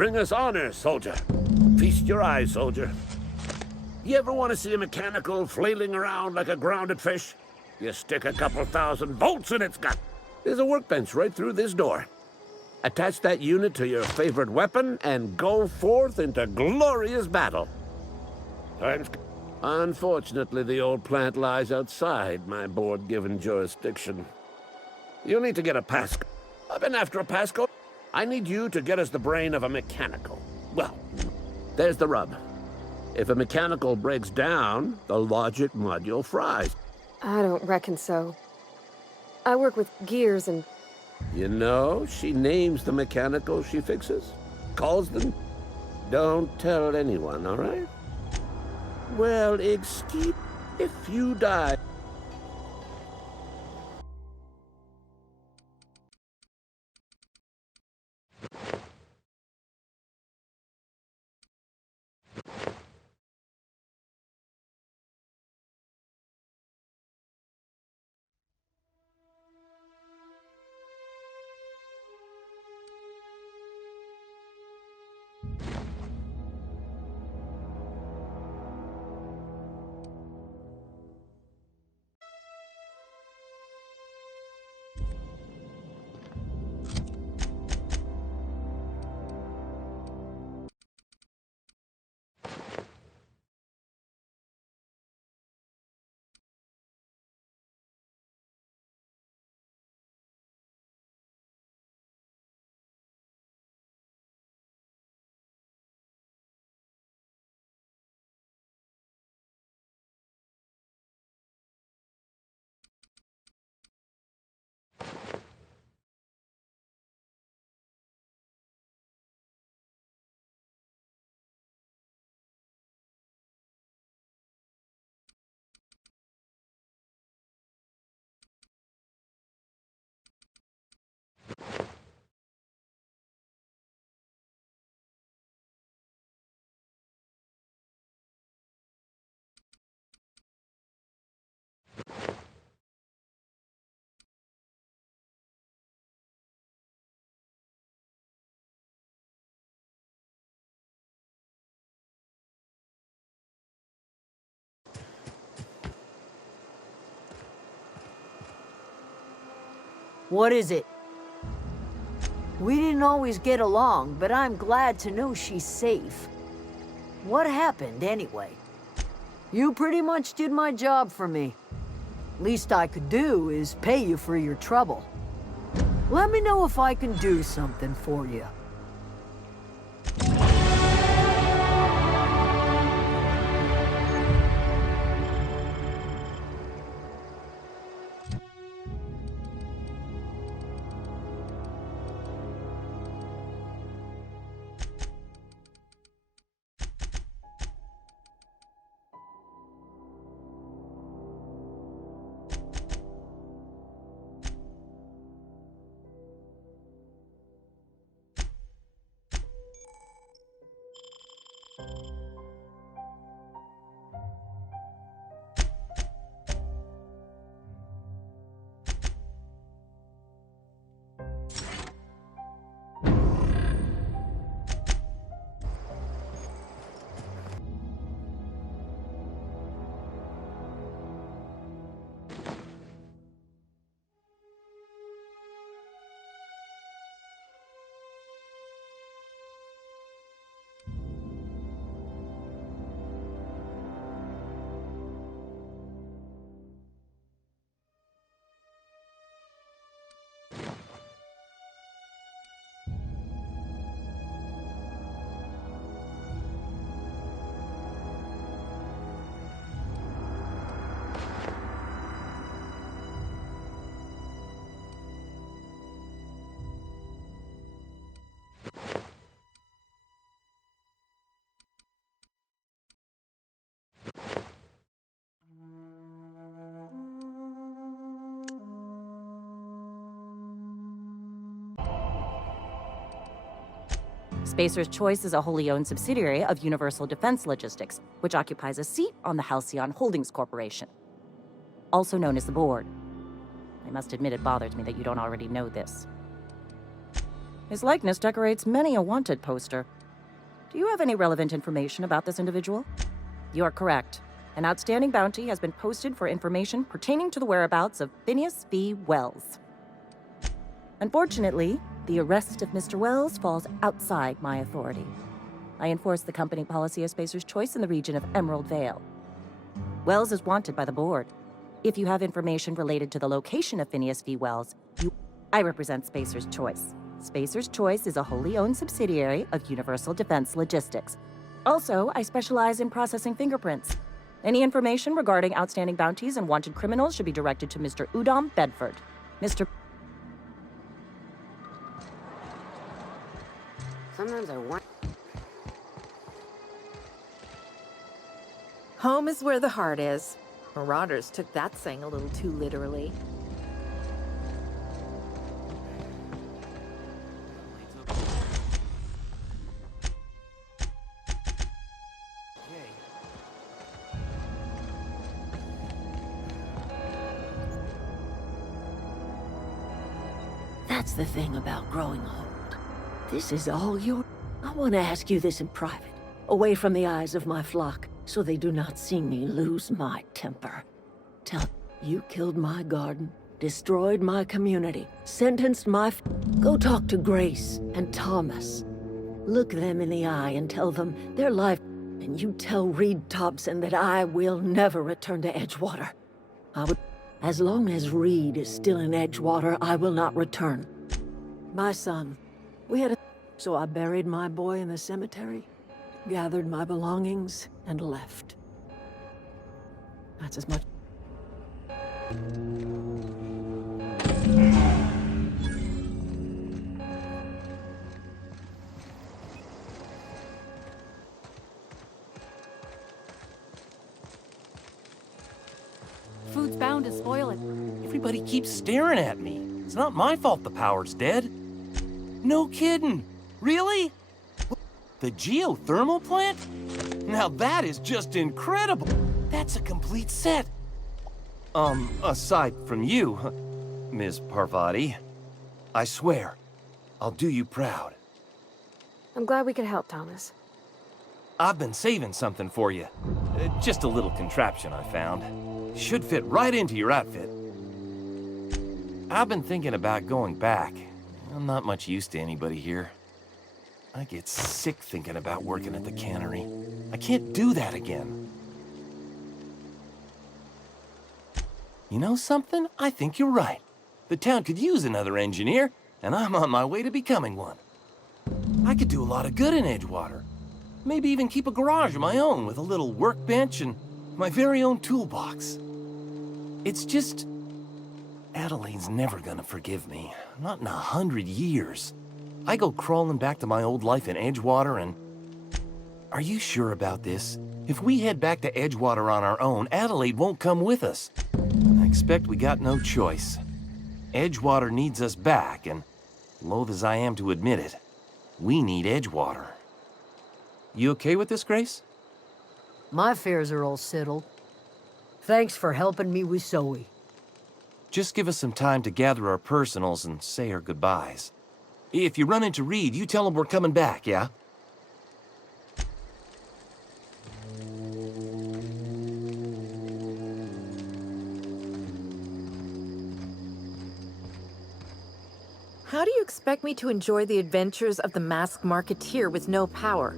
Bring us honor, soldier. Feast your eyes, soldier. You ever want to see a mechanical flailing around like a grounded fish? You stick a couple thousand volts in its gut. There's a workbench right through this door. Attach that unit to your favorite weapon and go forth into glorious battle. Unfortunately, the old plant lies outside my board-given jurisdiction. You'll need to get a passcode. I've been after a passcode. I need you to get us the brain of a mechanical. Well, there's the rub. If a mechanical breaks down, the logic module fries. I don't reckon so. I work with gears and... You know, she names the mechanicals she fixes. Calls them. Don't tell anyone, all right? Well, excuse if you die. What is it? We didn't always get along, but I'm glad to know she's safe. What happened, anyway? You pretty much did my job for me. Least I could do is pay you for your trouble. Let me know if I can do something for you. Spacer's Choice is a wholly owned subsidiary of Universal Defense Logistics, which occupies a seat on the Halcyon Holdings Corporation, also known as the Board. I must admit it bothers me that you don't already know this. His likeness decorates many a wanted poster. Do you have any relevant information about this individual? You are correct. An outstanding bounty has been posted for information pertaining to the whereabouts of Phineas V. Wells. Unfortunately, the arrest of Mr. Wells falls outside my authority. I enforce the company policy of Spacer's Choice in the region of Emerald Vale. Wells is wanted by the board. If you have information related to the location of Phineas V. Wells, I represent Spacer's Choice. Spacer's Choice is a wholly owned subsidiary of Universal Defense Logistics. Also, I specialize in processing fingerprints. Any information regarding outstanding bounties and wanted criminals should be directed to Mr. Udom Bedford. Mr. Sometimes I want. Home is where the heart is. Marauders took that saying a little too literally. That's the thing about growing old. This is all your... I want to ask you this in private, away from the eyes of my flock, so they do not see me lose my temper. Tell you killed my garden, destroyed my community, sentenced my... Go talk to Grace and Thomas. Look them in the eye and tell them their life... And you tell Reed Thompson that I will never return to Edgewater. As long as Reed is still in Edgewater, I will not return. My son, we had a... So I buried my boy in the cemetery, gathered my belongings, and left. That's as much... Food's bound to spoil it. Everybody keeps staring at me. It's not my fault the power's dead. No kidding. Really? The geothermal plant? Now that is just incredible. That's a complete set. Aside from you, Ms. Parvati, I swear, I'll do you proud. I'm glad we could help, Thomas. I've been saving something for you. Just a little contraption I found. Should fit right into your outfit. I've been thinking about going back. I'm not much use to anybody here. I get sick thinking about working at the cannery. I can't do that again. You know something? I think you're right. The town could use another engineer, and I'm on my way to becoming one. I could do a lot of good in Edgewater. Maybe even keep a garage of my own with a little workbench and my very own toolbox. It's just... Adelaide's never gonna forgive me. Not in 100 years. I go crawling back to my old life in Edgewater and... Are you sure about this? If we head back to Edgewater on our own, Adelaide won't come with us. I expect we got no choice. Edgewater needs us back, and loath as I am to admit it, we need Edgewater. You okay with this, Grace? My affairs are all settled. Thanks for helping me with Zoe. Just give us some time to gather our personals and say our goodbyes. If you run into Reed, you tell him we're coming back, yeah? How do you expect me to enjoy the adventures of the masked marketeer with no power?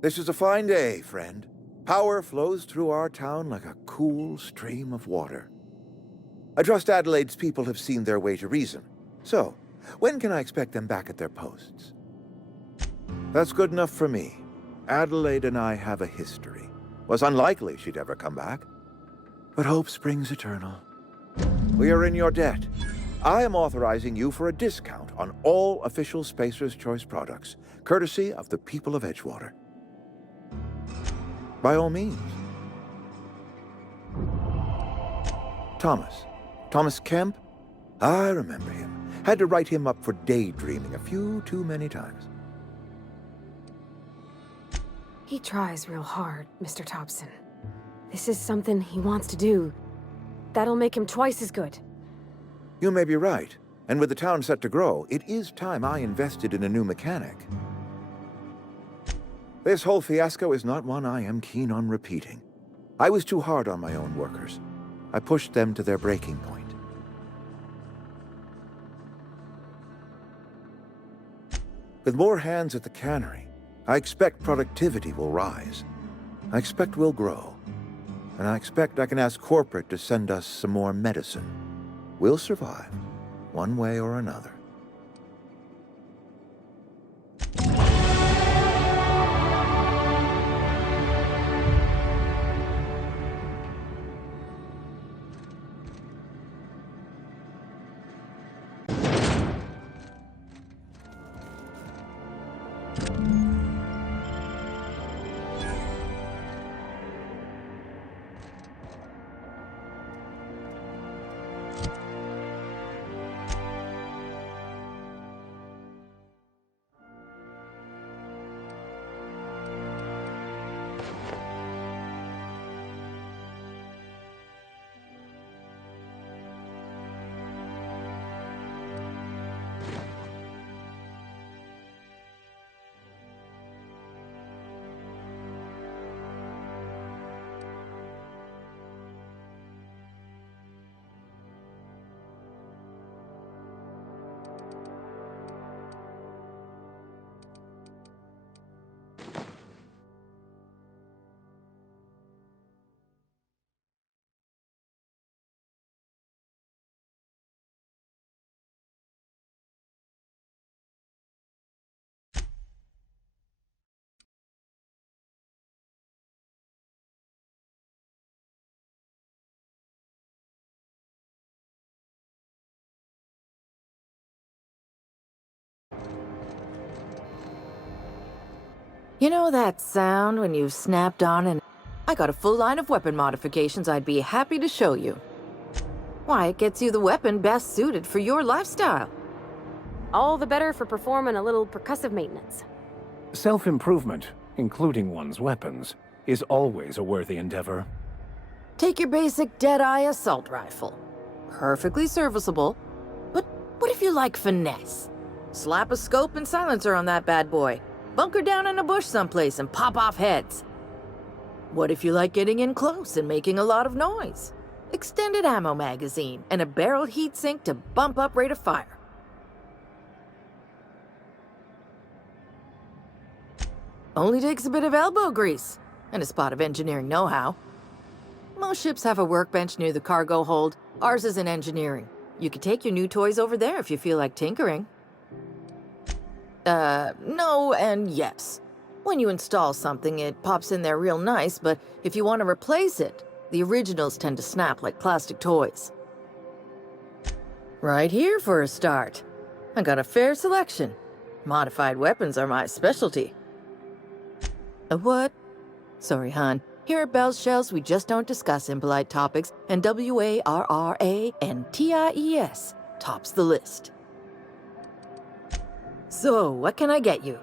This is a fine day, friend. Power flows through our town like a cool stream of water. I trust Adelaide's people have seen their way to reason. So, when can I expect them back at their posts? That's good enough for me. Adelaide and I have a history. Was unlikely she'd ever come back. But hope springs eternal. We are in your debt. I am authorizing you for a discount on all official Spacer's Choice products, courtesy of the people of Edgewater. By all means. Thomas Kemp, I remember him. Had to write him up for daydreaming a few too many times. He tries real hard, Mr. Thompson. This is something he wants to do. That'll make him twice as good. You may be right. And with the town set to grow, it is time I invested in a new mechanic. This whole fiasco is not one I am keen on repeating. I was too hard on my own workers. I pushed them to their breaking point. With more hands at the cannery, I expect productivity will rise. I expect we'll grow. And I expect I can ask corporate to send us some more medicine. We'll survive, one way or another. You know that sound when you've snapped on and I got a full line of weapon modifications I'd be happy to show you. Why, it gets you the weapon best suited for your lifestyle. All the better for performing a little percussive maintenance. Self-improvement, including one's weapons, is always a worthy endeavor. Take your basic Deadeye assault rifle. Perfectly serviceable. But what if you like finesse? Slap a scope and silencer on that bad boy. Bunker down in a bush someplace and pop off heads. What if you like getting in close and making a lot of noise? Extended ammo magazine and a barrel heatsink to bump up rate of fire. Only takes a bit of elbow grease and a spot of engineering know-how. Most ships have a workbench near the cargo hold. Ours is in engineering. You could take your new toys over there if you feel like tinkering. No and yes. When you install something, it pops in there real nice, but if you want to replace it, the originals tend to snap like plastic toys. Right here for a start. I got a fair selection. Modified weapons are my specialty. A what? Sorry, hon. Here at Bell's Shells, we just don't discuss impolite topics, and WARRANTIES tops the list. So, what can I get you?